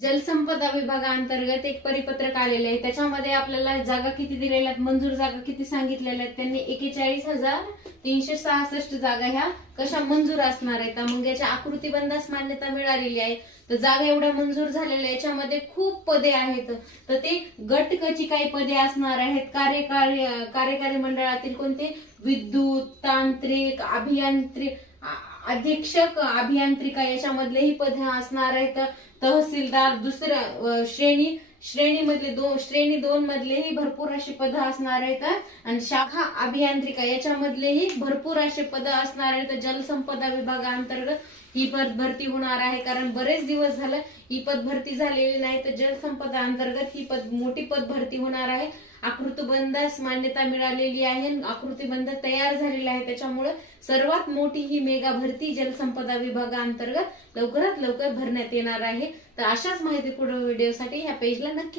जलसंपदा विभागाअंतर्गत एक परिपत्रक आलेले आहे. त्याच्यामध्ये आपल्याला जागा किती दिलेल्या आहेत, मंजूर जागा किती सांगितलेल्या आहेत. त्यांनी 41,366 जागा ह्या कशा मंजूर असणार आहेत. मग याच्या आकृतीबंधास मान्यता मिळालेली आहे. तर जागा एवढ्या मंजूर झालेल्या याच्यामध्ये खूप पदे आहेत. तर ते गट क ची काही पदे असणार आहेत. कार्यकारी मंडळातील कोणते, विद्युत, तांत्रिक, अभियांत्रिक, अधीक्षक, अभियांत्रिका याच्यामधले ही पदे असणार आहेत. तहसीलदार दुसऱ्या श्रेणी 2 मधलेही भरपूर अशी पदं असणार आहेत. आणि शाखा अभियांत्रिका याच्यामधलेही भरपूर असे पदं असणार आहेत. जलसंपदा विभागाअंतर्गत ही पद भरती होणार आहे. कारण बरेच दिवस झालं ही पद भरती झालेली नाही. तर जलसंपदा अंतर्गत ही मोठी पद भरती होणार आहे. आकृतीबंधास मान्यता मिळालेली आहे. आकृतीबंध तयार झालेला आहे. त्याच्यामुळे सर्वात मोठी ही मेगा भरती जलसंपदा विभागाअंतर्गत लवकरात लवकर भरण्यात येणार आहे. तर अशाच माहिती पुढील व्हिडिओसाठी ह्या पेजला नक्की